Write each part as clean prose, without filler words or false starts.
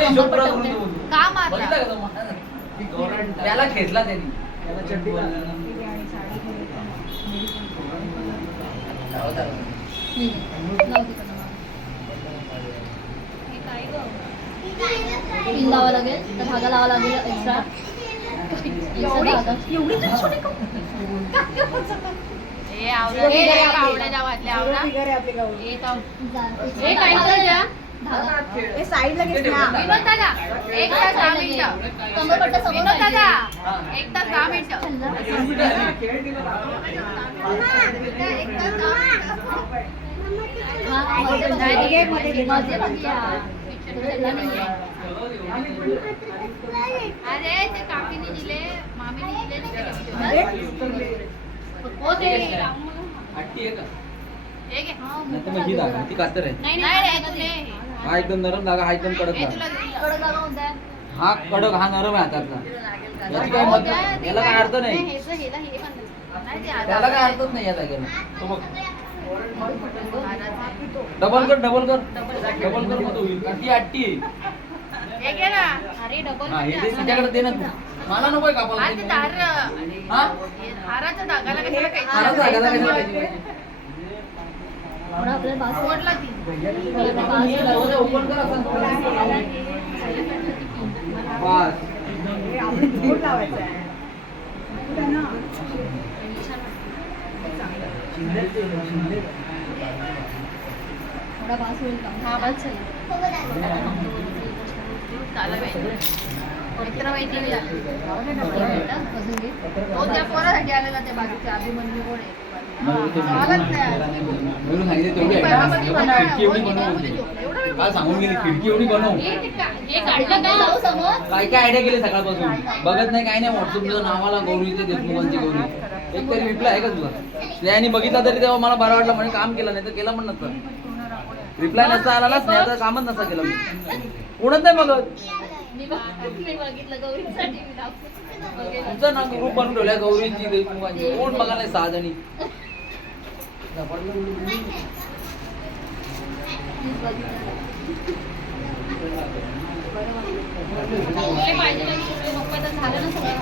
तरी हिशोब पुरा करून देऊ. का मारला? बघितलं का तो? त्याला खेचला त्यांनी. त्याला चड्डी घाल. पिन लावा लागेल तर धागा लावा लागेल एक्स्ट्रा साईडला घे ना. कमरपट्टा समोर एक तास 10 मिनिटं. अरे ते काकीने दिले, मामीने दिले हट्टी आहे का? हे घे. नाही तर मग ही धागा, ती कातर आहे. नाही हा एकदम नरम धागा, हा एकदम कडक धागा. कडक धागा होता हा कडक, हा नरम आहे हातातला. याची काय मत याला काय अर्थ नाही. त्याला काय अर्थच नाही या धाग्याला. तो बघ. डबल कर मग तो होईल. कारण ती हट्टी आहे. हे घे ना. हा हे दे, तिच्याकडे दे ना तू. मला नकोय कापायला. आणि तार हा? हाराच्या धागाला कशाला काही हाराच्या धाग्याला कशाला पाहिजे? आपल्याला बास आवडला ती. दरवाजा ओपन कर असं. बस. बोट लावायचा आहे. थोडा बास होईल का? हा बस चला चालला पाहिजे. मित्र मैत्रिणी झाले. अजून घे. हो त्या पोरासाठी आलेला त्या बाजूच्या अभिमन्यू कोण आहे? चालत नाही. म्हणून सांगितलं तेवढी आहे. खिडकी एवढी बनव होती. काल सांगून गेली खिडकी एवढी बनव. हे काढलं काय जाऊ समोर काय काय आयडिया केली सकाळपासून बघत नाही काय नाही. व्हॉट्सअपला नावाला गौरीचे देशमुखांची गौरी एक तरी रिप्लाय आहे का तुला? स्नेहाने बघितला तरी तेव्हा मला बरं वाटलं म्हणजे काम केलं नाही तर केलं पण नसतं. रिप्लाय नसता आला ना स्नेहाचा कामच नसता केलं मी. कोणच नाही बघत. मी बघितलं गौरीसाठी मी लावते. तुमचं ना ग्रुप बनवून ठेवल्या गौरींची देशमुखांची. कोण बघा नाही 6 जणी. पाहिजे झालं ना सगळं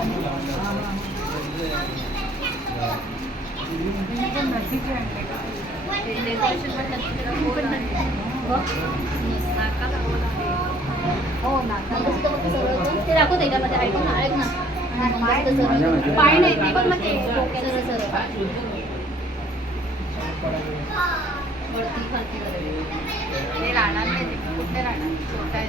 हो ना. ते दाखवते का मध्ये ऐक ना ऐक ना पाय नाही ते पण मग ते सरळ सरळ वरती खालती ते राहणार नाही. ते कुठे राहणार? छोटा आहे.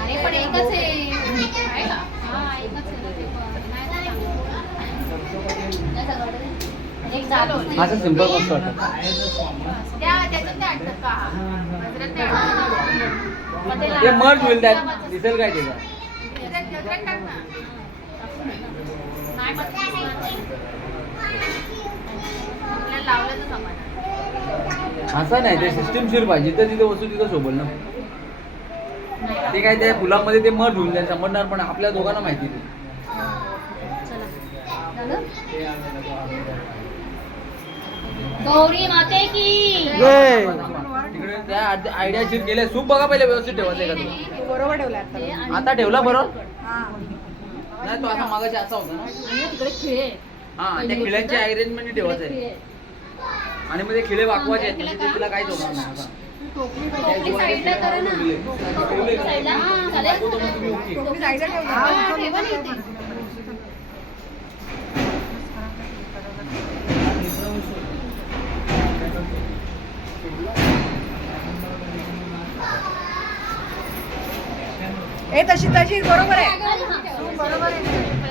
अरे पण एकच आहे का? हा एकच असं सिंपल मस्त वाटतं. त्याच्यात नाही अटकत का? गजरात नाही अटकत. ते मर्ज होईल त्यात दिसेल काय त्याचा. गजरात टाक ना. नाही मग आपल्याला लावलं तर समाधान. असं नाही ते सिस्टीमशीर पाहिजे. तर तिथे वस्तू तिथं सोबल ना. ते काय त्या फुलांमध्ये ते मर्ज होऊन जाईल समजणार पण आपल्या दोघांना माहिती ते. गौरी माते की तिकडे त्या आयडियाशीर केल्या. सूप बघा पहिले व्यवस्थित ठेवायचं का तू बरोबर ठेवला आता. आता ठेवला बरोबर हा. नाही तो असा मागाशी असा होता ना. आणि तिकडे खिळे हा त्या खिळ्यांची अरेंजमेंट ठेवायचं आहे. आणि मध्ये खिळे वाकवायचे आहेत म्हणजे ते तुला काहीच होणार नाही असा. टोपली साईडला करा ना. टोपली साईडला चालेल. टोपी साईडला ठेव ना. हा, ठेवा ना इथे. तशी बरोबर आहे. बरोबर आहे.